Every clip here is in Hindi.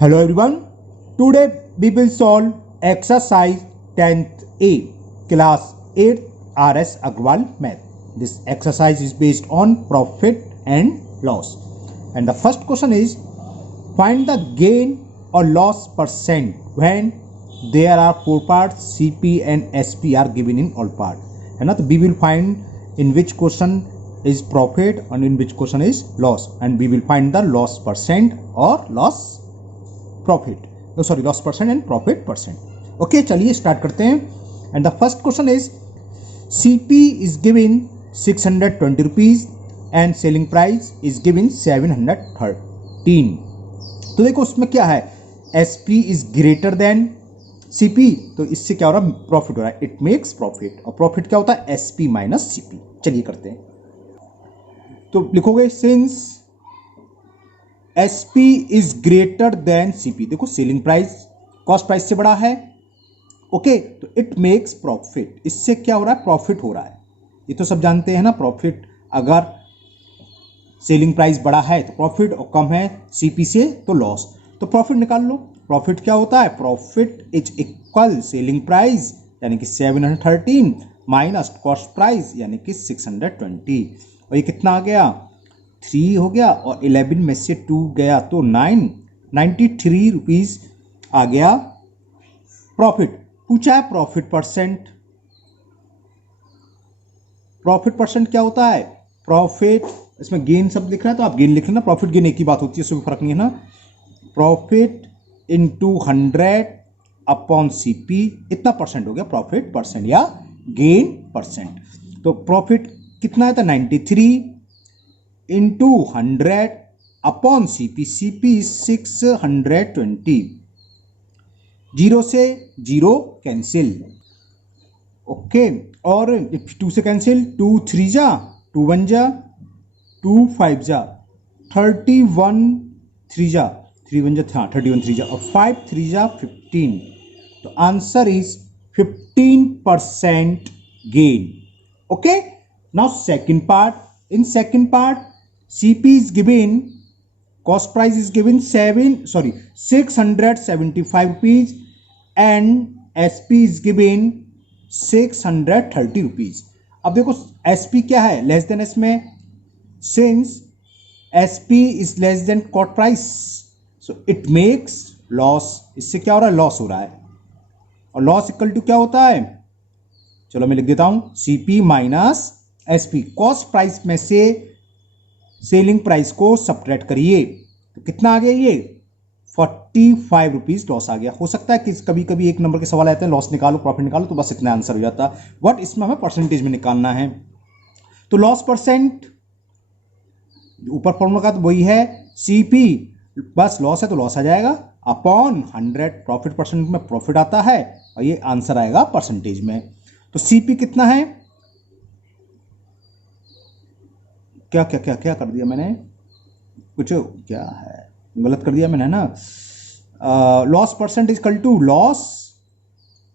Hello everyone. Today we will solve exercise 10th A, class 8 RS Agrawal math. This exercise is based on profit and loss. And the first question is, find the gain or loss percent when there are four parts, CP and SP are given in all parts. है ना, तो we will find in which question is profit and in which question is loss, and we will find the loss percent or loss percent and profit percent. Okay, चलिए स्टार्ट करते हैं. And the first question is CP is given 620 rupees and selling price is given 713. तो देखो उसमें क्या है, SP is greater than CP, तो इससे क्या हो रहा है, प्रॉफिट हो रहा है. इट मेक्स प्रॉफिट, और प्रॉफिट क्या होता है, SP माइनस CP. चलिए करते हैं. तो लिखोगे since SP is greater than CP. देखो सेलिंग प्राइस कॉस्ट प्राइस से बड़ा है. ओके, तो इट मेक्स प्रॉफिट. इससे क्या हो रहा है, प्रॉफिट हो रहा है. ये तो सब जानते हैं ना, प्रॉफिट अगर सेलिंग प्राइस बड़ा है तो प्रॉफिट, और कम है CP से तो लॉस. तो प्रॉफिट निकाल लो. प्रॉफिट क्या होता है, profit is equal selling price यानी कि 713 माइनस कॉस्ट प्राइस यानी कि 620. और ये कितना आ गया, 3 हो गया, और 11 में से 2 गया तो 93 रुपीज आ गया प्रॉफिट. पूछा है प्रॉफिट परसेंट. प्रॉफिट परसेंट क्या होता है, प्रॉफिट, इसमें गेन सब लिख रहा है तो आप गेन लिख लेना. प्रॉफिट गेन एक ही बात होती है, उसमें फर्क नहीं है ना. प्रॉफिट इंटू 100 अपॉन CP, इतना परसेंट हो गया प्रॉफिट परसेंट या गेन परसेंट. तो प्रॉफिट कितना है, था 93 इंटू 100 अपॉन CP. CP 620. 0 से 0 कैंसिल. ओके, और 2 से कैंसिल, 2 3 जा, 2 1 जा, 2 5 जा, 31 3 जा, 3 1 जा, हाँ 31 3 जा, और 5 3 जा 15. तो answer is 15% gain. Okay, now second part. In second part CP is given, cost price is given 675 rupees and SP is given 630 rupees. अब देखो SP क्या है, लेस देन इसमें, since SP is less than cost price so it makes loss. इससे क्या हो रहा है, लॉस हो रहा है. और लॉस इक्वल टू क्या होता है, चलो मैं लिख देता हूं, CP minus SP. Cost price में से सेलिंग प्राइस को सब्ट्रैक्ट करिए तो कितना आ गया, ये 45 रुपीज लॉस आ गया. हो सकता है कि कभी कभी एक नंबर के सवाल आते हैं, लॉस निकालो प्रॉफिट निकालो, तो बस इतना आंसर हो जाता. बट इसमें हमें परसेंटेज में निकालना है. तो लॉस परसेंट ऊपर फॉर्मूला का तो वही है, CP बस लॉस है तो लॉस आ जाएगा अपॉन 100. प्रॉफिट परसेंट में प्रॉफिट आता है और ये आंसर आएगा परसेंटेज में. तो CP कितना है, क्या क्या क्या क्या कर दिया मैंने, कुछ क्या है गलत कर दिया मैंने ना. Loss percent equal to loss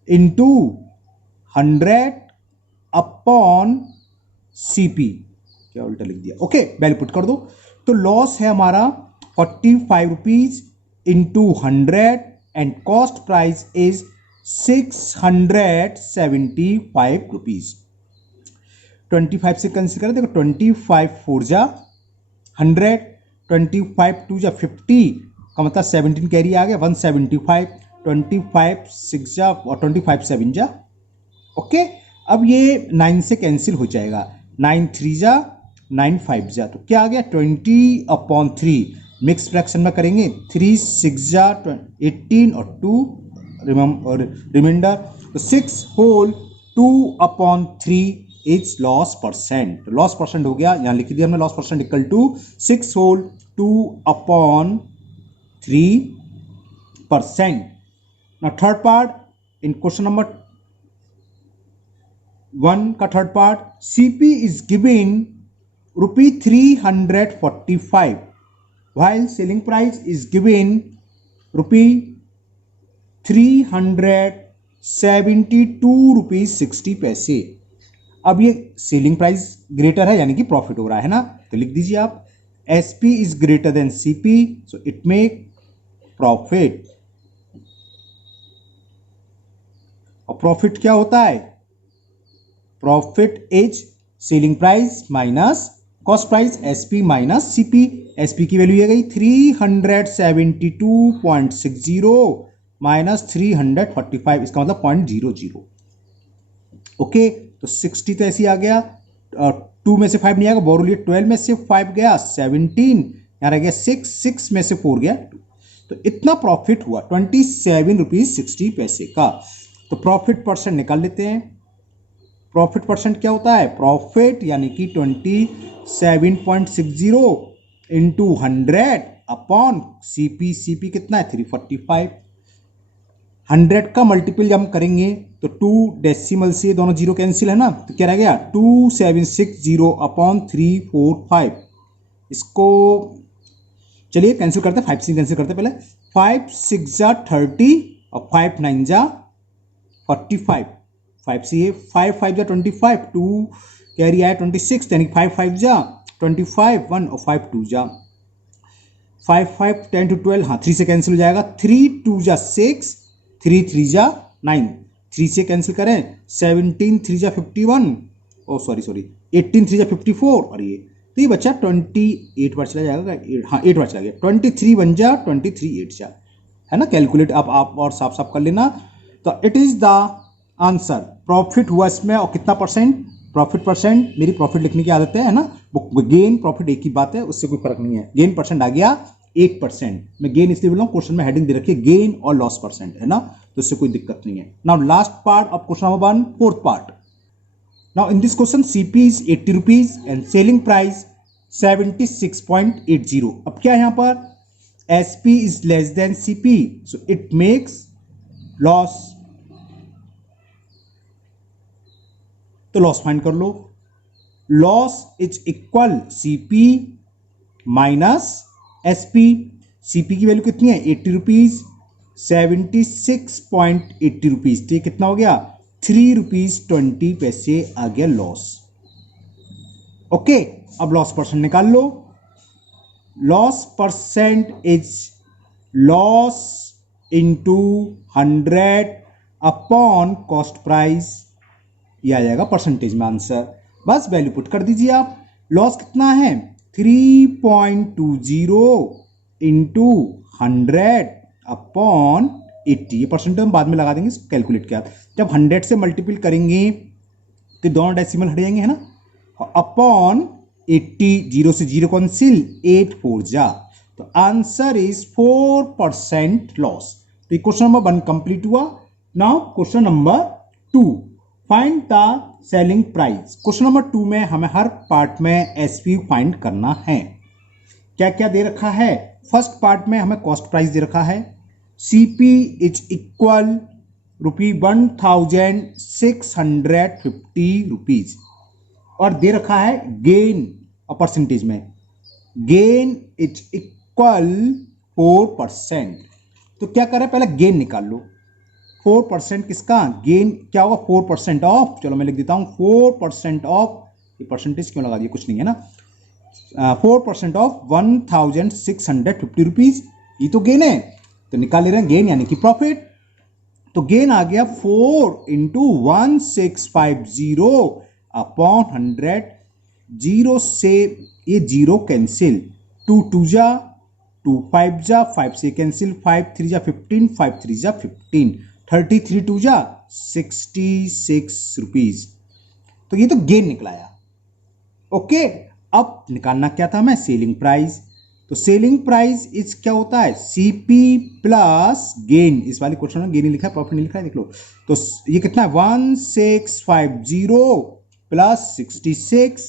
into 100 upon CP. क्या उल्टा लिख दिया. ओके, वैल्यू पुट कर दो. तो लॉस है हमारा 45 rupees into 100 and cost price is 675 rupees. 25 से कैंसिल करें, देखो 25 4 जा 100, 25 2 जा 50 का मतलब 17 कैरी आ गया 175, 25 6 जा और 25 7 जा. ओके, अब ये 9 से कैंसिल हो जाएगा, 9 3 जा 9 5 जा, तो क्या आ गया 20/3. मिक्स फ्रैक्शन में करेंगे, 3 6 जा 18 और 2 रिमाइंडर, तो 6 whole 2/3 is loss percent. Loss percent हो गया, यहां लिख दिया हमने, loss percent equal to 6 whole 2/3%. Now third part, in question number 1 का third part, CP is giving ₹345 while selling price is given ₹372.60. अब ये सेलिंग प्राइस ग्रेटर है यानी कि प्रॉफिट हो रहा है ना, तो लिख दीजिए आप SP is greater than CP, so it make profit. और प्रॉफिट क्या होता है? Profit is selling price minus cost price, SP minus CP. SP की वैल्यू ये गई 372.60 माइनस 345, इसका मतलब 0.00। ओके, तो 60 तो ऐसे ही आ गया, 2 में से 5 नहीं आएगा, बोरो लिए 12 में से 5 गया 17, यहाँ रह गया 6 में से 4 गया 2। तो इतना प्रॉफिट हुआ 27.60 का। तो प्रॉफिट परसेंट निकाल लेते हैं। प्रॉफिट परसेंट क्या होता है? प्रॉफिट यानी कि 27.60 इंटू 100 अपॉन सीपी। सीपी कितना है? 345। 100 का मल्टीपल जब हम करेंगे तो 2 डेसिमल से दोनों जीरो कैंसिल है ना, तो क्या रह गया? 2760 अपॉन 345। इसको चलिए कैंसिल करते हैं, 5 से कैंसिल करते हैं पहले। 5 6 जा 30 और 5 9 जा 45। 5 से ये 5 5 जा 25, 2 कैरी आया 26, यानी 5 5 जा 25, 1 और 5 2 जा 5 5 10 to 12, हाँ 3 से कैंसिल हो जाएगा। 3 2 जा 6, 3 3 जा 9, 3 से कैंसिल करें 17 3 जा 51, ओ सॉरी 18 3 जा 54, और ये तो ये बच्चा 28 बार चला जाएगा, हाँ 8 बार चला गया। 23 1 जा 23 8 जा, है ना। कैलकुलेट अब आप और साफ साफ कर लेना। तो it is the answer. Profit हुआ इसमें, और कितना परसेंट? प्रॉफिट परसेंट, मेरी प्रॉफिट लिखने की आदत है ना, गेन प्रॉफिट एक ही बात है, उससे कोई फर्क नहीं है। गेन परसेंट आ गया 8%। मैं गेन इसलिए बोल रहा हूँ, क्वेश्चन में हेडिंग दे रखी है गेन और लॉस परसेंट, है ना, तो इससे कोई दिक्कत नहीं है। Now last part of question number 1, fourth part. Now in this question CP is 80 rupees and selling price 76.80। अब क्या है यहां पर? SP is less than CP, so it makes loss. तो लॉस फाइंड कर लो। Loss is equal CP minus SP. CP की वैल्यू कितनी है? 80 रुपीज, 76.80 रुपीज, तो ये कितना हो गया? 3 रुपीज 20 पैसे आ गया लॉस। ओके, अब लॉस परसेंट निकाल लो। Loss percent is loss into 100 upon cost price, ये आ जाएगा परसेंटेज में आंसर। बस वैल्यू पुट कर दीजिए आप। लॉस कितना है? 3.20 इंटू 100 अपॉन 80, ये परसेंटेज हम बाद में लगा देंगे कैलकुलेट किया। जब 100 से मल्टीपल करेंगे तो दोनों डेसिमल हट जाएंगे, है ना, अपॉन 80, 0 से 0 कैंसिल, 8 4 जा, तो आंसर इज 4% लॉस। तो क्वेश्चन नंबर 1 कंप्लीट हुआ। Now question number 2, find the selling price. Question number 2 में हमें हर पार्ट में एसपी फाइंड करना है। क्या क्या दे रखा है? फर्स्ट पार्ट में हमें कॉस्ट प्राइस दे रखा है, सीपी इज इक्वल ₹1650 रुपीज, और दे रखा है गेन और परसेंटेज में, गेन इज इक्वल 4%। तो क्या करें, पहले गेन निकाल लो। 4% किसका? गेन क्या होगा? 4% ऑफ, चलो मैं लिख देता हूं 4% ऑफ, ये परसेंटेज क्यों लगा दिया, कुछ नहीं है ना, 4% ऑफ 1650 रुपीज, ये तो गेन है, तो निकाल ले रहे हैं गेन यानी कि प्रॉफिट। तो गेन आ गया 4 इंटू 1650 अपॉन 100, 0 से ये 0 कैंसिल, 2 2 जा 2 5 जा 5 से कैंसिल, 5 3 जा 15, 5 3 जा 15, 33 2 जा 66 रुपीज। तो ये तो गेन निकलाया। ओके, अब निकालना क्या था हमें? Selling price. तो सेलिंग प्राइस इज क्या होता है? CP plus gain. इस वाले क्वेश्चन में गेन ही लिखा है, प्रॉफिट नहीं लिखा है, देख लो। तो ये कितना है? 1650 प्लस 66,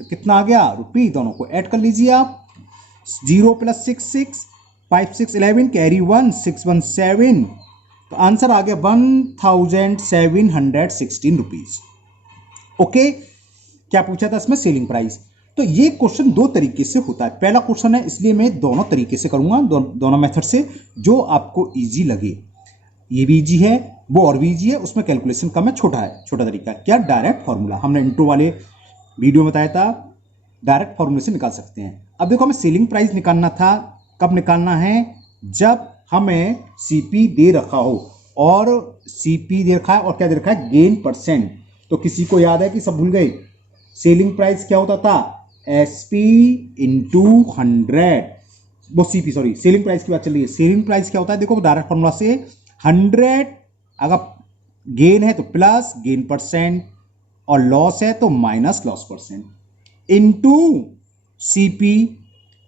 तो कितना आ गया? रुपी। दोनों को ऐड कर लीजिए आप। 0 प्लस 6 6, 5 6 11, कैरी 1 6 1 7, तो आंसर आ गया 1716 रुपीज। ओके, क्या पूछा था इसमें? Selling price. तो ये क्वेश्चन दो तरीके से होता है। पहला क्वेश्चन है, इसलिए मैं दोनों तरीके से करूंगा, दोनों मेथड से, जो आपको इजी लगे। ये भी इजी है, वो और भी इजी है, उसमें कैलकुलेशन कम है, छोटा तरीका। क्या? डायरेक्ट फॉर्मूला, हमने इंट्रो वाले वीडियो में बताया था, डायरेक्ट फॉर्मूले से निकाल सकते हैं। अब देखो, हमें सेलिंग प्राइस निकालना था, कब निकालना है? जब हमें सीपी दे रखा हो, और सीपी दे रखा है और क्या दे रखा है, गेन परसेंट। तो किसी को याद है कि सब भूल गए? सेलिंग प्राइस क्या होता था, एसपी इंटू 100, वो सीपी, सॉरी सेलिंग प्राइस की बात चल रही है। सेलिंग प्राइस क्या होता है, देखो डायरेक्ट फॉर्मूला से 100 अगर गेन है तो प्लस गेन परसेंट, और लॉस है तो minus loss percent, into CP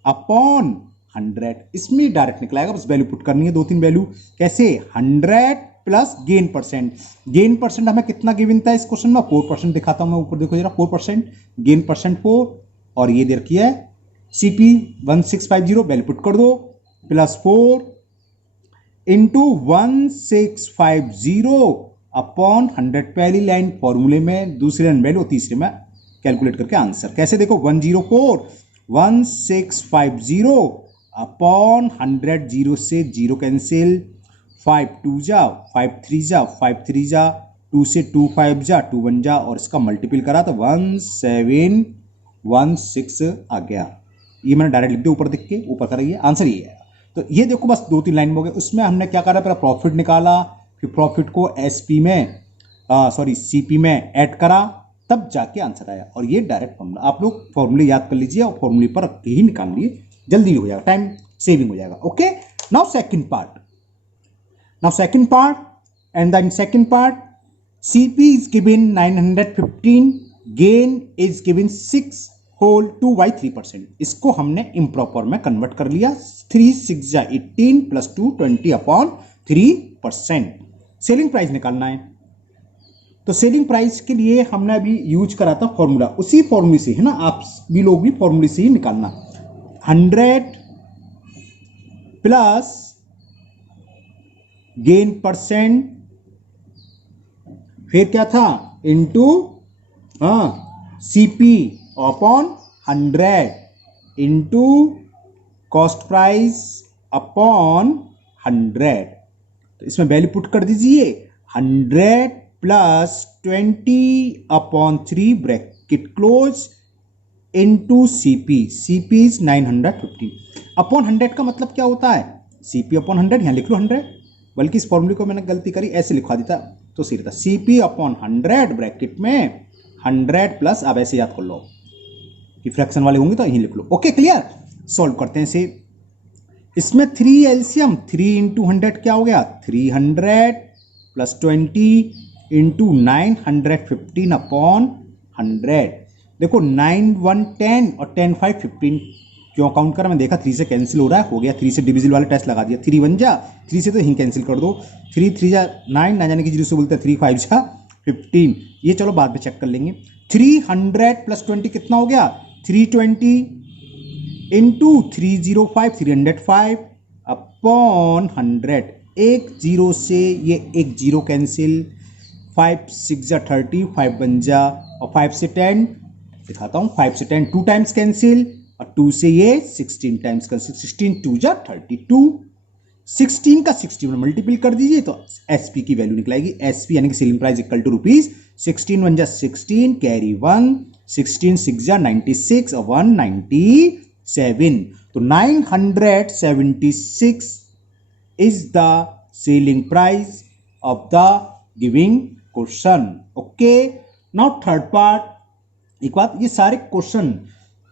upon 100। इसमें डायरेक्ट निकला आएगा, बस वैल्यू पुट करनी है, 2-3 वैल्यू। कैसे, 100 plus gain percent. Gain percent हमें कितना गिवन था इस क्वेश्चन में, 4% दिखाता हूं मैं, ऊपर देखो जरा, 4%, गेन परसेंट 4, और ये दे रखी है सीपी 1650, वैल्यू पुट कर दो, प्लस 4 इंटू 1650 अपॉन 100, पहली लाइन फॉर्मूले में, दूसरी लाइन वैल्यू, तीसरे में कैलकुलेट करके आंसर। कैसे, देखो 104 1650 अपॉन 100, 0 से 0 कैंसिल, 5 2 जा, 5 3 जा, 5 3 जा, 2 से 2 5 जा, 2 1 जा, और इसका मल्टीपल करा तो 1716 आ गया। ये मैंने डायरेक्ट लिख दिया ऊपर, दिख के ऊपर करा, ये आंसर ये है। तो ये देखो बस 2-3 लाइन में हो गए। उसमें हमने क्या करा, पहले प्रॉफिट निकाला, फिर प्रॉफिट को एसपी में, सॉरी सीपी में ऐड करा, तब जाके आंसर आया। और ये डायरेक्ट फॉर्मूला, आप लोग फॉर्मूले याद कर लीजिए और फॉर्मूले पर रख के ही निकाल लिए, जल्दी हो जाएगा, टाइम सेविंग हो जाएगा। Okay, now second part, and then second part, CP is given 915, gain is given 6 whole 2 by 3%। इसको हमने इम्प्रॉपर में कन्वर्ट कर लिया, 3 6 जा 18 प्लस 2 20 अपॉन 3%। सेलिंग प्राइस निकालना है, तो सेलिंग प्राइस के लिए हमने अभी यूज करा था फॉर्मूला, उसी फॉर्मूले से है ना, आप भी लोग भी फॉर्मूले से ही निकालना। 100 प्लस गेन परसेंट, फिर क्या था, into CP upon 100 into cost price upon 100। तो इसमें वैल्यू पुट कर दीजिए, 100 plus 20 upon 3 bracket close into CP, CP is 915 upon 100 का मतलब क्या होता है, सीपी अपॉन 100, यहां लिख लो 100, बल्कि इस फॉर्मूले को मैंने गलती करी, ऐसे लिखवा देता तो सही रहता, सीपी अपॉन 100 ब्रैकेट में 100 प्लस, अब ऐसे याद कर लो कि फ्रैक्शन वाले होंगे तो यही लिख लो। ओके क्लियर, सॉल्व करते हैं इसे। इसमें 3 एलसीएम, 3 इंटू 100 क्या हो गया, 300 प्लस 20 इंटू 915 अपॉन 100। देखो 9 1 10 और 10 5 15, क्यों काउंट करा, मैं देखा 3 से कैंसिल हो रहा है, हो गया, 3 से डिविजिबल वाला टेस्ट लगा दिया, 3 1 जा, 3 से तो यहीं कैंसिल कर दो, 3 3 जा 9, ना जाने की 0 से बोलते हैं, 3 5 जा 15, ये चलो बाद में चेक कर लेंगे। 300 प्लस 20 कितना हो गया, 320 इंटू 305 305 अपॉन 100, एक 0 से ये एक 0 कैंसिल, 5 6 जा 30, 5 1 जा, और 5 से 10 दिखाता हूँ, 5 से 10 2 टाइम्स कैंसिल, और 2 से ये 16 टाइम्स कैंसिल, 16 2 जा 32, 16 का 60 में मल्टीपल कर दीजिए तो एसपी की वैल्यू निकलेगी, एसपी यानी कि selling price equal to rupees 16 1 जा 16 कैरी 1, 16 6 जा 96 और 197, तो 976 is the selling price of the giving question. Okay, now third part. एक बात, ये सारे क्वेश्चन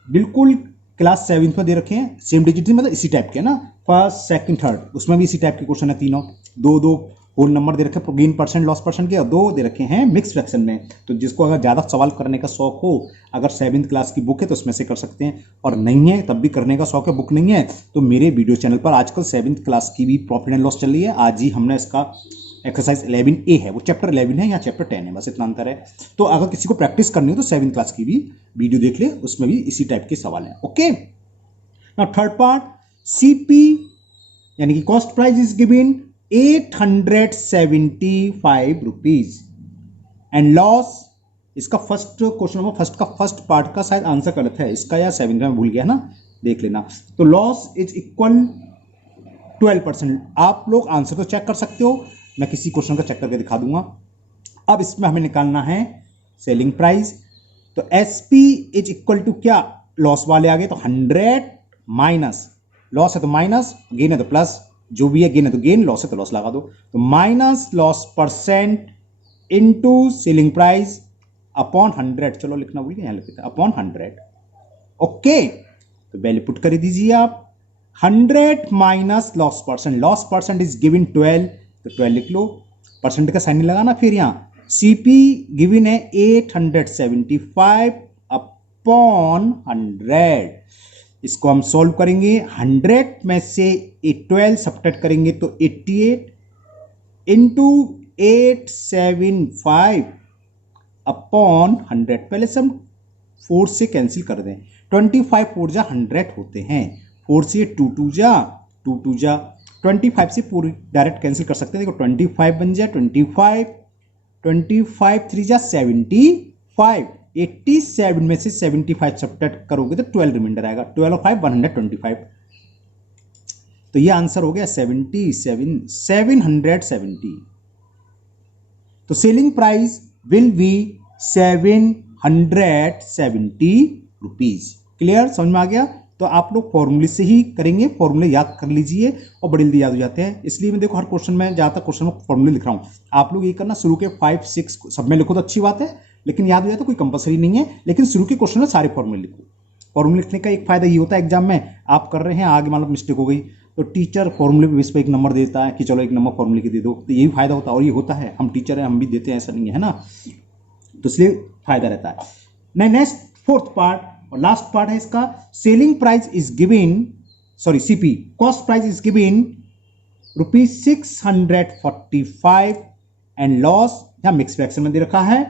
बिल्कुल क्लास 7 में दे रखे हैं, सेम डिजिट मतलब इसी टाइप के ना, फर्स्ट सेकंड थर्ड, उसमें भी इसी टाइप के क्वेश्चन है, तीनों 2-2 होल नंबर दे रखे, गेन परसेंट लॉस परसेंट के, और 2 दे रखे हैं मिक्स फ्रैक्शन में। तो जिसको अगर ज़्यादा सवाल करने का शौक हो, अगर 7th क्लास की बुक है तो उसमें से कर सकते हैं, और नहीं है तब भी करने का शौक है, बुक नहीं है तो मेरे वीडियो चैनल पर आजकल 7th क्लास की भी प्रॉफिट एंड लॉस चल रही है। आज ही हमने इसका एक्सरसाइज 11A है, वो चैप्टर 11 है या चैप्टर 10 है, बस इतना अंतर है। तो अगर किसी को प्रैक्टिस करनी हो तो 7th क्लास की भी वीडियो देख ले, उसमें भी इसी टाइप के सवाल हैं। Okay, now third part, CP यानी कि cost price is given 875 rupees and loss, इसका फर्स्ट क्वेश्चन नंबर फर्स्ट का फर्स्ट पार्ट का शायद आंसर गलत है, इसका या 7th में भूल गया ना, देख लेना। तो लॉस इज इक्वल 12%। आप लोग आंसर तो चेक कर सकते हो, मैं किसी क्वेश्चन का चेक करके दिखा दूंगा। अब इसमें हमें निकालना है सेलिंग प्राइस, तो एसपी इज इक्वल टू क्या, लॉस वाले आ गए तो 100 माइनस, लॉस है तो माइनस, गेन है तो प्लस, जो भी है गेन है तो गेन, लॉस है तो लॉस लगा दो। तो minus loss percent into selling price upon 100, चलो लिखना भूल गया, यहां लिख देते हैं अपॉन 100। ओके, तो वैल्यू पुट कर दीजिए आप। 100 minus loss percent is given 12, तो 12 लिख लो, परसेंट का साइन नहीं लगाना। फिर यहां सीपी गिवन है 875 अपॉन 100, इसको हम सॉल्व करेंगे। 100 में से 12 सब्ट्रैक्ट करेंगे तो 88 इंटू 875 अपॉन 100। पहले से हम 4 से कैंसिल कर दें, 25 4 जा 100 होते हैं, 4 से 2 2 जा 2 2 जा 25 से पूरी डायरेक्ट कैंसिल कर सकते हैं। देखो 25 बन जाए 25, 25 3 जा 75, 87 में से 75 सब्ट्रैक्ट करोगे तो 12 रिमाइंडर आएगा, 12 और 5 125। तो ये आंसर हो गया 770। तो selling price will be 770 rupees. Clear, समझ में आ गया? तो आप लोग फॉर्मूले से ही करेंगे, फॉर्मूले याद कर लीजिए और बड़े जल्दी याद हो जाते हैं। इसलिए मैं देखो हर क्वेश्चन में ज्यादातर क्वेश्चन में फॉर्मूले लिख रहा हूं। आप लोग ये करना, शुरू के 5 6 सब में लिखो तो अच्छी बात है, लेकिन याद हो जाए तो कोई कंपलसरी नहीं है, लेकिन शुरू के क्वेश्चन में सारे फॉर्मूले लिखो। फॉर्मूले लिखने का एक फायदा ये होता है, एग्जाम में आप कर रहे हैं, आगे मान लो मिस्टेक हो गई तो टीचर फॉर्मूले बेस पर एक नंबर देता है कि चलो एक नंबर फॉर्मूले की दे दो, तो यही फायदा होता है। और ये होता है, हम टीचर हैं, हम भी देते हैं, ऐसा नहीं है ना, तो इसलिए फायदा रहता है। नेक्स्ट फोर्थ पार्ट और लास्ट पार्ट है इसका, selling price is given, sorry CP, cost price is given ₹645 and loss, यहां मिक्स फ्रैक्शन में दे रखा है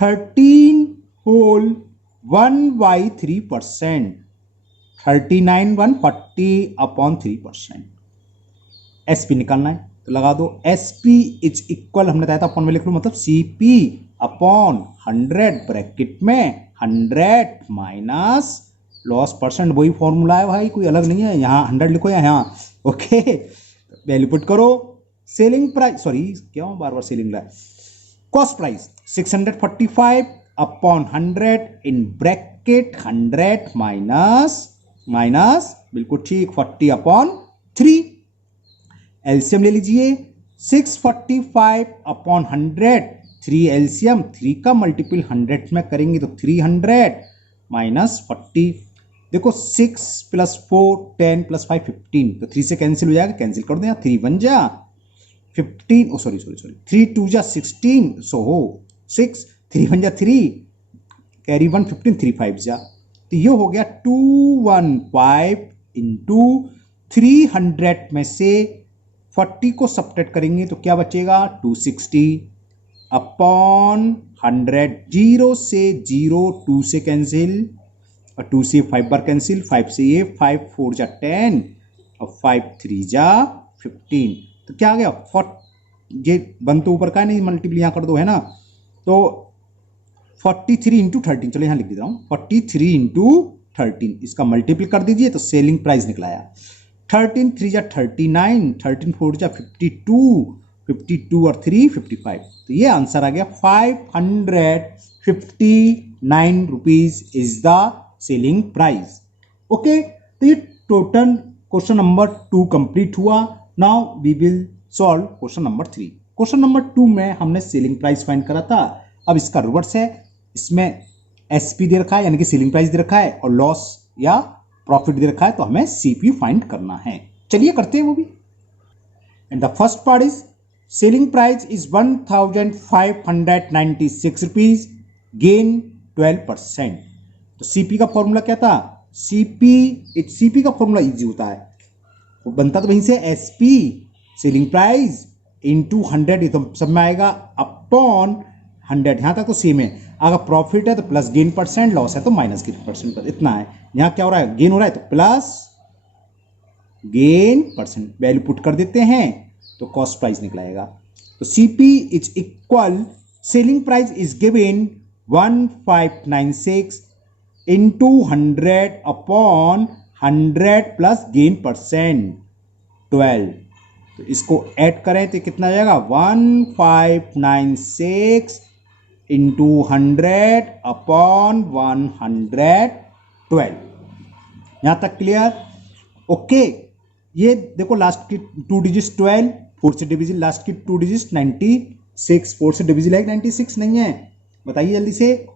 13 होल 1/3%, 39,140 अपॉन 3%। एसपी निकालना है तो लगा दो, एसपी इज इक्वल, हमने बताया था अपॉन में लिख लो, मतलब सीपी अपॉन 100 ब्रैकेट में 100 माइनस लॉस परसेंट, वही फॉर्मूला है भाई, कोई अलग नहीं है। यहाँ 100 लिखो या यहाँ, ओके, वैल्यू पुट करो। सेलिंग प्राइस, सॉरी क्यों बार बार सेलिंग रहा है, cost price 645 upon 100 in bracket 100 minus बिल्कुल ठीक 40 अपॉन 3। एलसीएम ले लीजिए, 645 अपॉन 100, 3 एलसीएम, 3 का मल्टीपल 100 में करेंगे तो 300 माइनस 40। देखो 6 + 4 10 + 5 15, तो 3 से कैंसिल हो जाएगा, कैंसिल कर दो, यहाँ 3 बन जा 15, सॉरी 3 2 जा 16, सो हो 6, 3 बन जा 3, कैरी 1 15, 3 5 जा, तो ये हो गया 215 इंटू 300 में से 40 को सब्ट्रैक्ट करेंगे तो क्या बचेगा 260 अपॉन 100, 0 से 0 2 से कैंसिल और 2 से 5 बार कैंसिल, 5 से ये 5 4 जा 10 और 5 3 जा 15, तो क्या आ गया 40, ये बन तो ऊपर का नहीं, मल्टीपल यहाँ कर दो है ना, तो 43 इंटू 13, चलो यहाँ लिख देता हूँ 43 इंटू 13, इसका मल्टीपल कर दीजिए तो सेलिंग प्राइस निकलाया 13 3 जा 39, 13 4 जा 52 और 3 55, तो ये आंसर आ गया 559 rupees is the selling price. Okay, तो ये टोटल क्वेश्चन नंबर 2 कंप्लीट हुआ। Now we will solve question number 3। Question number 2 में हमने सेलिंग प्राइस फाइंड करा था, अब इसका रिवर्स है, इसमें एसपी दे रखा है यानी कि सेलिंग प्राइस दे रखा है और लॉस या प्रॉफिट दे रखा है, तो हमें सीपी फाइंड करना है। चलिए करते हैं वो भी। And the first part is selling price is 1596 rupees, gain 12%। तो सीपी का फॉर्मूला क्या था, सीपी का फॉर्मूला इजी होता है, वो बनता तो वहीं से एसपी सेलिंग प्राइस इंटू 100, ये तो सब में आएगा अपॉन 100, यहाँ तक तो सेम है। अगर प्रॉफिट है तो प्लस गेन परसेंट, लॉस है तो माइनस गेन परसेंट, इतना है। यहाँ क्या हो रहा है, गेन हो रहा है तो plus gain percent, value put कर देते हैं तो कॉस्ट प्राइस निकलाएगा। तो CP is equal, selling price is given 1596 into 100 upon 100 plus gain percent 12, तो इसको ऐड करें तो कितना आ जाएगा 1596 इंटू 100 अपॉन 112। यहां तक क्लियर? ओके, ये देखो लास्ट की 2 डिजिट 12, 4 से डिविजिबल, लास्ट की 2 डिजिट 96, 4 से डिविजिबल है 96 नहीं है, बताइए जल्दी से।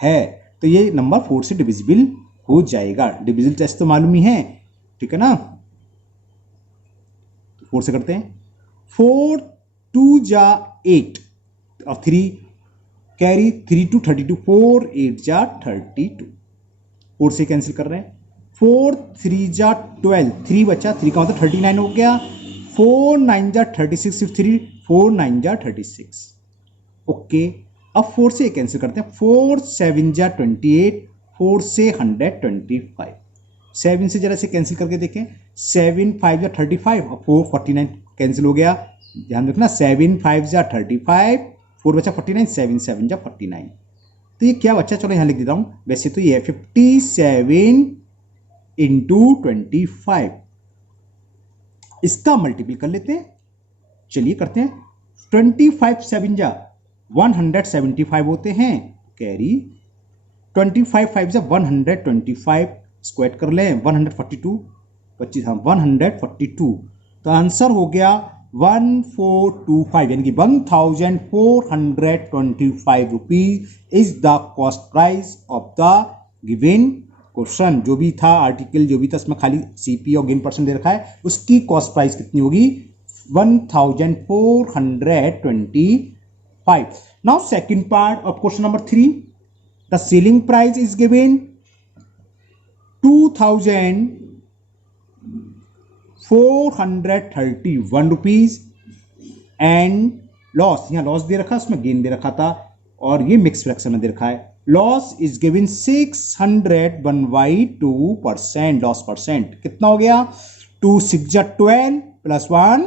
है, तो ये नंबर 4 से डिविजिबल हो जाएगा। डिविजिबल टेस्ट तो मालूम ही है, ठीक है ना। 4 से करते हैं, 4 2 जा 8 और 3 कैरी 3 2 32, 4 8 जा 32, 4 से कैंसिल कर रहे हैं। 4 3 जा 12, 3 बचा, 3 का मतलब 39 हो गया। 4 9 जा 36, सिर्फ 3, 4 9 जा 36, ओके। अब 4 से कैंसिल करते हैं, 4 7 जा 28, 4 से 125, 7 से जरा से कैंसिल करके देखें, 7 5 जा 35 और 4 49 कैंसिल हो गया। ध्यान रखना, 7 5 जा 35, 4 बचा 49, 7 7 जा 49। तो ये क्या बच्चा, चलो यहाँ लिख देता हूँ। वैसे तो ये है 57 इंटू 25, इसका मल्टीपल कर लेते हैं। चलिए करते हैं, 25 7 जा 175 होते हैं, कैरी 25 5 जा 125, स्क्वायर कर लें 142, 25, हाँ 142। तो आंसर हो गया 1425, यानी कि 1425 rupees is the cost price of the given question. जो भी था आर्टिकल, जो भी था, इसमें खाली सीपी और गिन परसेंट दे रखा है, उसकी कॉस्ट प्राइस कितनी होगी, 1425। Now second part of question number 3, the selling price is given 2431 rupees and loss, यहां लॉस दे रखा, उसमें गेन दे रखा था, और ये मिक्स फ्रैक्शन में दे रखा है। Loss is given 601/2%, loss percent कितना हो गया, 2 6 जा 12 प्लस 1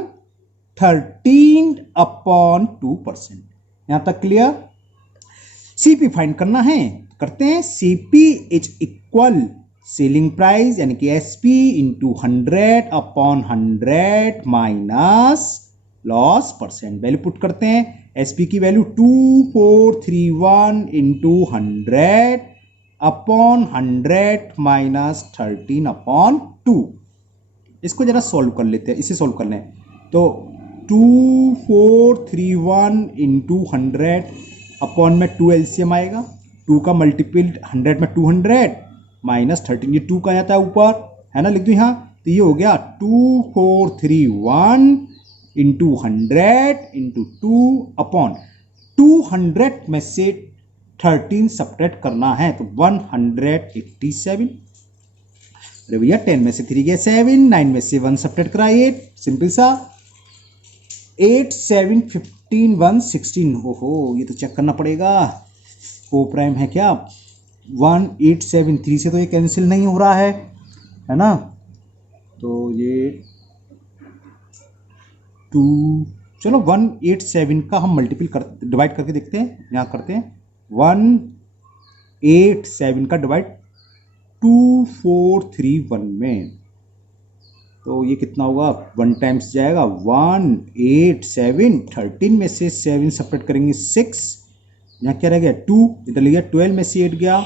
13/2%। यहां तक क्लियर। सीपी फाइंड करना है, करते हैं। CP is equal selling price यानी कि SP into 100/100 minus loss percent. Value put करते हैं, एसपी की वैल्यू 2431 इंटू 100/100 माइनस 13/2। इसको जरा सॉल्व कर लेते हैं, इसे सॉल्व कर लें तो 2431 इंटू 100 अपॉन में 2 एलसीएम आएगा, 2 का मल्टीपल 100 में 200 माइनस 13, ये 2 का आता है ऊपर, है ना, लिख दो यहाँ। तो ये हो गया 2431 इंटू 100 इंटू 2 अपॉन 200 में से 13 सब्ट्रैक्ट करना है तो 187। अरे भैया 10 में से 3 गया 7, 9 में से 1 सब्ट्रैक्ट करा 8, सिंपल सा 8 7 15 1 16। ओहो, ये तो चेक करना पड़ेगा, को प्राइम है क्या। 1873 से तो ये कैंसिल नहीं हो रहा है ना, तो ये 2, चलो 187 का हम मल्टीपल कर डिवाइड करके देखते हैं। यहाँ करते हैं 187 का डिवाइड 2431 में, तो ये कितना होगा, 1 टाइम्स जाएगा 187, 13 में से 7 सेपरेट करेंगे 6, यहाँ क्या रह गया 2, इधर ले गया 12 में से 8 गया,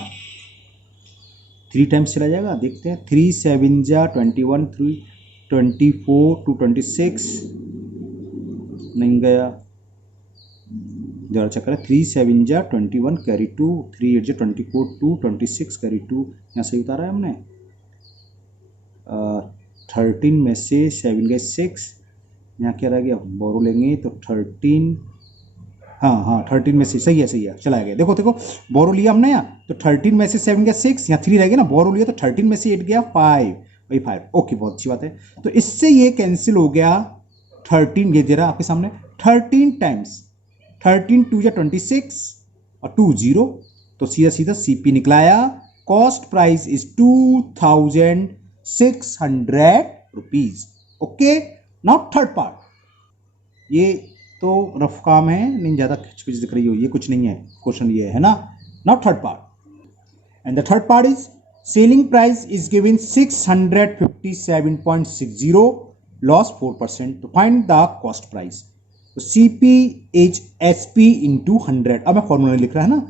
3 टाइम्स चला जाएगा, देखते हैं 3 7 जा 21, 3 24 2 26 नहीं गया, जरा चेक करें 3 7 जा 21 कैरी 2, 3 8 जा 24 2 26 कैरी 2, यहाँ सही उतारा है हमने। 13 में से 7 गए 6, यहाँ क्या रह गया, बोरो लेंगे तो 13, हाँ 13 में से सही है चला गया। देखो बोरो लिया हमने यहाँ, तो 13 में से 7 गया 6, यहाँ 3 रह गया ना, बोरो लिया तो 13 में से 8 गया 5, वही 5, ओके बहुत अच्छी बात है। तो इससे ये कैंसिल हो गया, 13 ये दे रहा आपके सामने, 13 टाइम्स 13 2 जा 26 और 2 0, तो सीधा सीपी निकलाया, cost price is 2600 rupees. Okay, now third part, ये तो रफ काम है, नहीं ज़्यादा खिचपिच दिख रही हो, ये कुछ नहीं है क्वेश्चन, ये है ना। Now third part, and the third part is selling price is given 657.60, loss 4%, तो फाइंड द कॉस्ट प्राइस। तो सीपी इज एसपी इंटू 100, अब मैं फॉर्मूला लिख रहा है ना,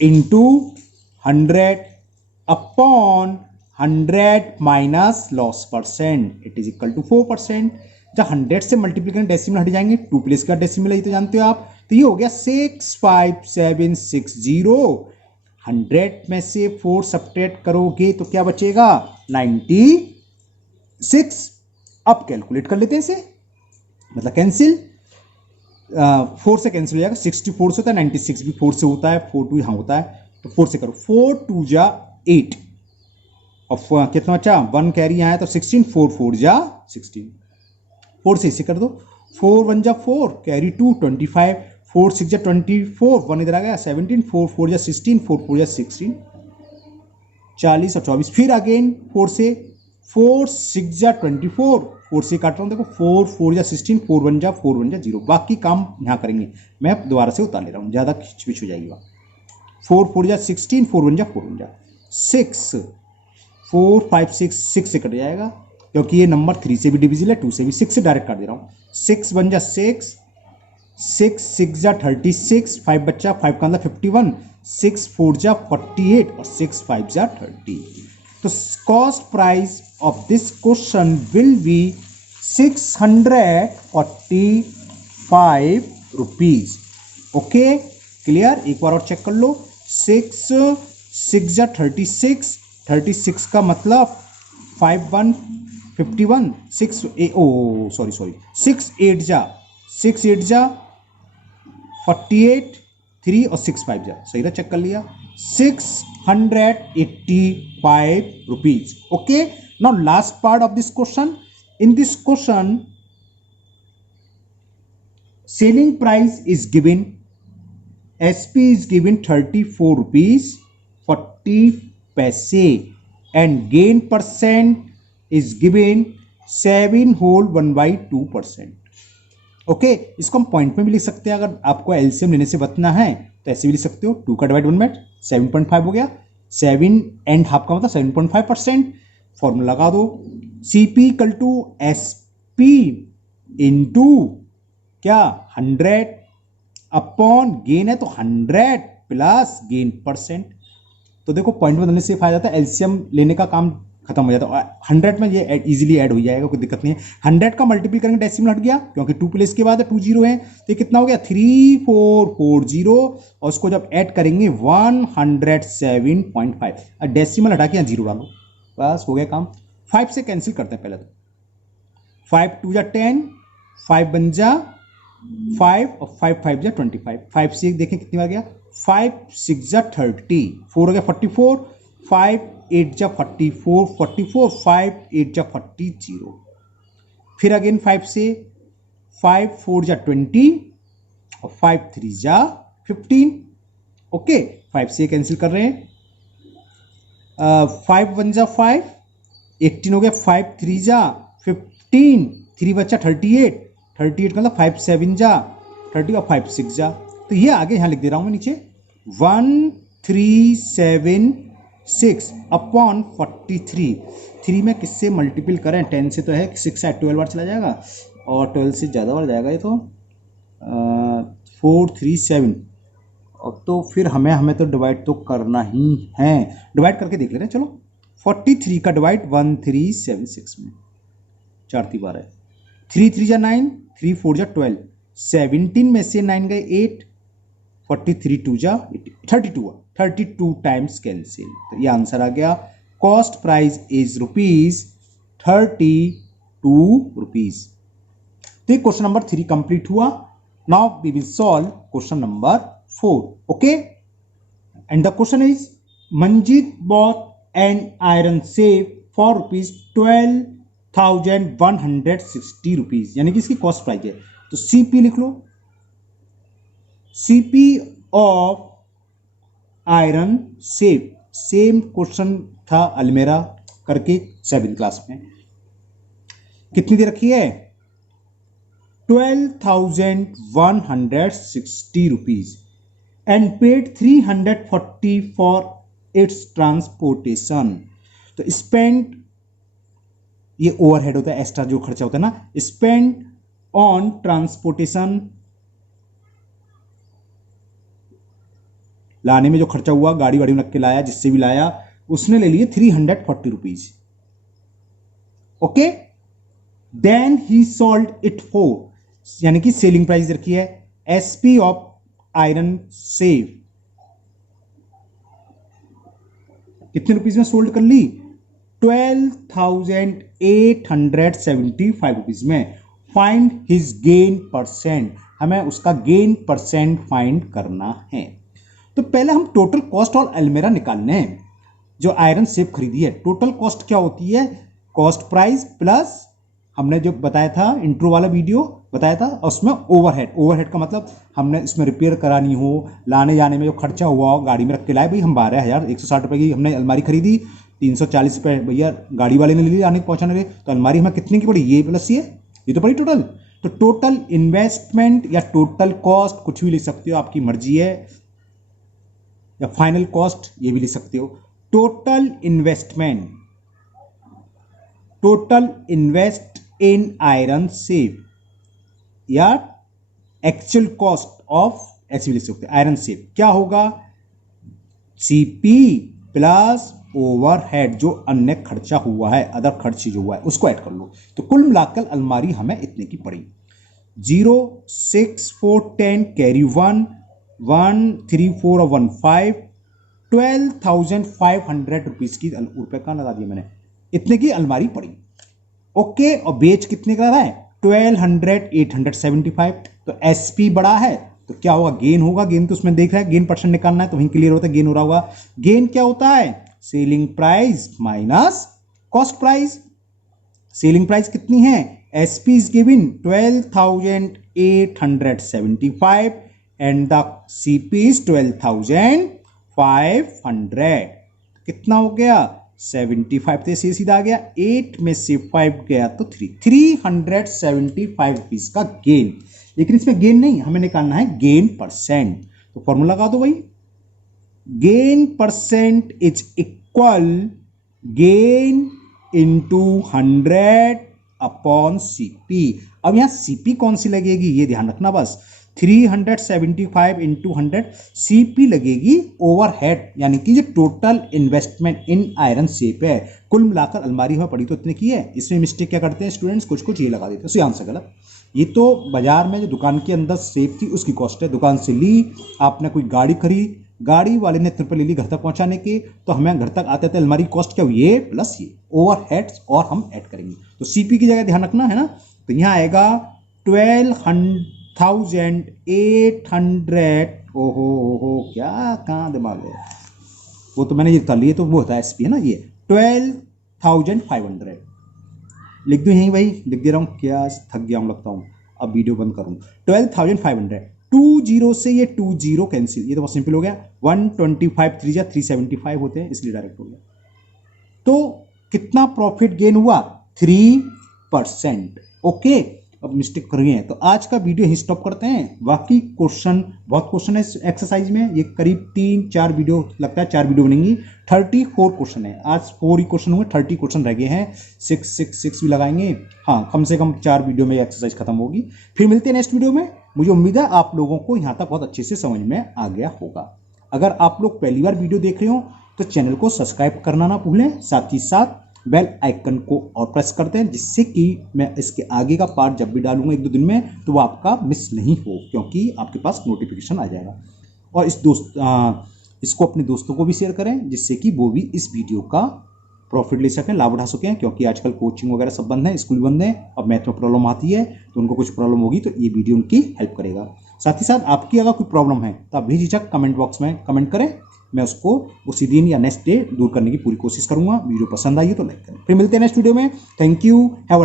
into 100 upon 100 minus loss percent it is equal to 4%। जब 100 से मल्टीप्लाई करें डेसिमल हट जाएंगे, 2 प्लेस का डेसिमल है तो जानते हो आप, तो ये हो गया 65760। 100 में से 4 सब्ट्रैक्ट करोगे तो क्या बचेगा 96। अब कैलकुलेट कर लेते हैं इसे, मतलब कैंसिल, 4 से कैंसिल हो जाएगा, 64 से होता है, 96 भी 4 से होता है, 4 2 यहाँ होता है, तो 4 से करो, 4 2 जा 8 और कितना बचा 1 कैरी यहाँ है तो 16, 4 4 जा 16, 4 से इसे कर दो, 4 1 जा 4 कैरी 2 25, 4 6 जा 24, 1 इधर आ गया 17, 4 4 जा 16, 4 4 जा 16, 40 और 24, फिर अगेन 4 से, 4 6 जा 24, 4 से काट रहा हूँ देखो, 4 4 जा 16, 4 1 जा 0, बाकी काम यहाँ करेंगे, मैं दोबारा से उतार ले रहा हूँ, ज़्यादा खिचपिच हो जाएगी वहाँ। 4 4 जा 16, 4 1 जा 6, 4 5 6, 6 से कट जाएगा क्योंकि ये नंबर 3 से भी डिविजिबल है, 2 से भी, 6 से डायरेक्ट काट दे रहा हूँ, 6 1 जा 6, 6 जा 36, 5 बच्चा, 5 का अंदर 51, 6 4 जा 48 और 6 5 जा 30। तो cost price of this question will be 645 rupees. Okay clear, एक बार और चेक कर लो, 6 6 जा 36, 36 का मतलब 5 1 51, 6 सॉरी 6 8 जा 48, 3 और 6 5 जा, सही रहा, चेक कर लिया, 685 rupees. Okay, now last part of this question, in this question selling price is given, SP is given 34 rupees 40 पैसे and gain percent is given 7 whole 1/2%। Okay, इसको हम पॉइंट में भी लिख सकते हैं, अगर आपको एलसीएम लेने से बचना है तो ऐसे भी लिख सकते हो, 2 का डिवाइड 1 में 7.5 हो गया, 7 एंड हाफ का मतलब 7.5%। फॉर्मूला लगा दो, CP equal to SP into क्या 100 अपॉन गेन है तो 100 प्लस गेन परसेंट। तो देखो पॉइंट बदलने से फायदा था, एलसीएम लेने का काम खत्म हो जाता है, 100 में ये इजीली ऐड हो जाएगा, कोई दिक्कत नहीं है। 100 का मल्टीपल करेंगे डेसिमल हट गया क्योंकि 2 प्लेस के बाद 2 जीरो है, तो ये कितना हो गया 3440 और उसको जब ऐड करेंगे 107.5, डेसिमल हटा के यहाँ जीरो डालो, बस हो गया काम। 5 से कैंसिल करते हैं पहले तो, 5 2 जा 10, 5 बन जा 5 और 5 5 जा 25, 5 से देखें कितनी बार गया, 5 6 जा 30, 4 हो गया 44, 5 8 जा 44, 44 5 8 जा 40, फिर अगेन 5 से, 5 4 जा 20 और 5 3 जा 15। ओके, 5 से कैंसिल कर रहे हैं, 5 1 जा 5, 18 हो गया, 5 3 जा 15, 3 बचा 38, 38 का मतलब 5 7 जा 30 और 5 6 जा, तो ये आगे यहाँ लिख दे रहा हूँ मैं नीचे 1376 अपॉन 43। 3 में किससे मल्टीपल करें, 10 से तो है, 6 से 12 बार चला जाएगा और 12 से ज़्यादा बार जाएगा ये तो 437, और तो फिर हमें तो डिवाइड तो करना ही है, डिवाइड करके देख ले रहे हैं, चलो 43 का डिवाइड 1376 में 4 3 बार है, 3 3 जा 9, 3 4 जा 12, 17 में से 9 गए 8, 43 2 जा 32 टाइम्स कैंसिल, तो ये आंसर आ गया। Cost price is ₹32। तो ये क्वेश्चन नंबर 3 कंप्लीट हुआ। Now we will solve question number 4। Okay, and the question is Manjeet bought an iron safe for ₹12,160, यानी कि इसकी कॉस्ट प्राइस है, तो CP लिख लो, CP of iron safe, same question था अलमेरा करके 7th क्लास में, कितनी दे रखी है 12,160 rupees and paid 340 for its transportation. तो स्पेंड, ये ओवरहेड होता है, एक्स्ट्रा जो खर्चा होता है ना, स्पेंड ऑन ट्रांसपोर्टेशन, लाने में जो खर्चा हुआ, गाड़ी वाड़ी में रख के लाया, जिससे भी लाया, उसने ले लिए 340 rupees. Okay, then he sold it for, यानी कि सेलिंग प्राइस रखी है एसपी ऑफ आयरन सेफ कितने रुपीज में सोल्ड कर ली, 12,875 रुपीज में। फाइंड हिज गेन परसेंट, हमें उसका गेन परसेंट फाइंड करना है। तो पहले हम टोटल कॉस्ट और अलमेरा निकालने हैं। जो आयरन सेफ खरीदी है, टोटल कॉस्ट क्या होती है, कॉस्ट प्राइस प्लस हमने जो बताया था इंट्रो वाला वीडियो बताया था, उसमें ओवरहेड। ओवरहेड का मतलब हमने इसमें रिपेयर करानी हो, लाने जाने में जो खर्चा हुआ हो, गाड़ी में रख के लाए भाई हम 12,160 रुपये की हमने अलमारी खरीदी, 340 रुपये भैया गाड़ी वाले ने ले लिया आने पहुंचाने के, तो अलमारी हमें कितने की पड़ी, ये प्लस ये तो पड़ी टोटल। तो टोटल इन्वेस्टमेंट या टोटल कॉस्ट कुछ भी लिख सकते हो, आपकी मर्जी है, या फाइनल कॉस्ट ये भी लिख सकते हो। Total investment, total invest in iron safe, या एक्चुअल कॉस्ट ऑफ, ऐसे भी लिख सकते हैं आयरन सेफ, क्या होगा, सीपी प्लस ओवरहेड, जो अन्य खर्चा हुआ है, अदर खर्च जो हुआ है उसको ऐड कर लो। तो कुल मिलाकर अलमारी हमें इतने की पड़ी। 0 6 4 10 कैरी 1 1 3 4 और 1 5, 12,500 रुपीज की, रुपये कहाँ लगा दिया मैंने, इतने की अलमारी पड़ी। ओके, और बेच कितने का रहा है, 12,875। तो एसपी बड़ा है तो क्या होगा, गेन होगा। गेन तो उसमें देख रहा है, गेन परसेंट निकालना है तो वहीं क्लियर होता है, गेन हो रहा होगा। गेन क्या होता है, selling price minus cost price. Selling price कितनी है, SP is given 12,875 and the CP is 12,500। कितना हो गया, 75, तो ऐसे सीधा आ गया, 8 में से 5 गया तो 375 रुपीज का गेन। लेकिन इसमें गेन नहीं, हमें निकालना है गेन परसेंट। तो फॉर्मूला लगा दो भाई, gain percent is equal gain into 100 upon CP. अब यहां सीपी कौन सी लगेगी ये ध्यान रखना बस, 375 इंटू 100, सीपी लगेगी ओवरहेड, यानी कि जो टोटल इन्वेस्टमेंट इन आयरन सेफ है। कुल मिलाकर अलमारी हमें पड़ी तो इतने की है। इसमें मिस्टेक क्या करते हैं स्टूडेंट्स, कुछ कुछ ये लगा देते हैं, आंसर गलत। ये तो बाजार में जो दुकान के अंदर सेफ थी उसकी कॉस्ट है, दुकान से ली, आपने कोई गाड़ी खरीदी, गाड़ी वाले ने रुपये ले ली घर तक पहुंचाने के, तो हमें घर तक आते थे अलमारी कॉस्ट क्या हुई, ये प्लस ये ओवरहेड्स, और हम ऐड करेंगे। तो सीपी की जगह ध्यान रखना है ना, तो यहाँ आएगा 12,800। ओहो क्या कहाँ दिमाग है, वो तो मैंने ये कर लिए, तो वो होता है एसपी है ना, ये 12,500 लिख दूं यहीं भाई, लिख दे रहा हूँ, क्या थक गया हूँ लगता हूँ, अब वीडियो बंद करूँ। 12,500, 20 से ये 20 कैंसिल, ये तो बहुत सिंपल हो गया, 125 3 375 होते हैं, इसलिए डायरेक्ट हो गया। तो कितना प्रॉफिट गेन हुआ, 3%। ओके, अब मिस्टेक कर गए हैं तो आज का वीडियो यहीं स्टॉप करते हैं। बाकी क्वेश्चन, बहुत क्वेश्चन है एक्सरसाइज में, ये करीब 3-4 वीडियो लगता है, 4 वीडियो बनेंगी, 34 क्वेश्चन है, आज 4 ही क्वेश्चन हुए, 30 क्वेश्चन रह गए हैं, 6 भी लगाएंगे। हाँ, कम से कम 4 वीडियो में एक्सरसाइज खत्म होगी। फिर मिलते हैं नेक्स्ट वीडियो में। मुझे उम्मीद है आप लोगों को यहाँ तक बहुत अच्छे से समझ में आ गया होगा। अगर आप लोग पहली बार वीडियो देख रहे हो तो चैनल को सब्सक्राइब करना ना भूलें, साथ ही साथ बेल आइकन को और प्रेस करते हैं, जिससे कि मैं इसके आगे का पार्ट जब भी डालूंगा 1-2 दिन में तो वो आपका मिस नहीं हो, क्योंकि आपके पास नोटिफिकेशन आ जाएगा। और इसको अपने दोस्तों को भी शेयर करें, जिससे कि वो भी इस वीडियो का प्रॉफिट ले सकें, लाभ उठा सकें, क्योंकि आजकल कोचिंग वगैरह सब बंद है, स्कूल बंद है, अब मैथ में प्रॉब्लम आती है तो उनको कुछ प्रॉब्लम होगी तो ये वीडियो उनकी हेल्प करेगा। साथ ही साथ आपकी अगर कोई प्रॉब्लम है तो आप बेझिझक कमेंट बॉक्स में कमेंट करें, मैं उसको उसी दिन या नेक्स्ट डे दूर करने की पूरी कोशिश करूंगा। वीडियो पसंद आई तो लाइक करें। फिर मिलते हैं नेक्स्ट वीडियो में। Thank you. हैव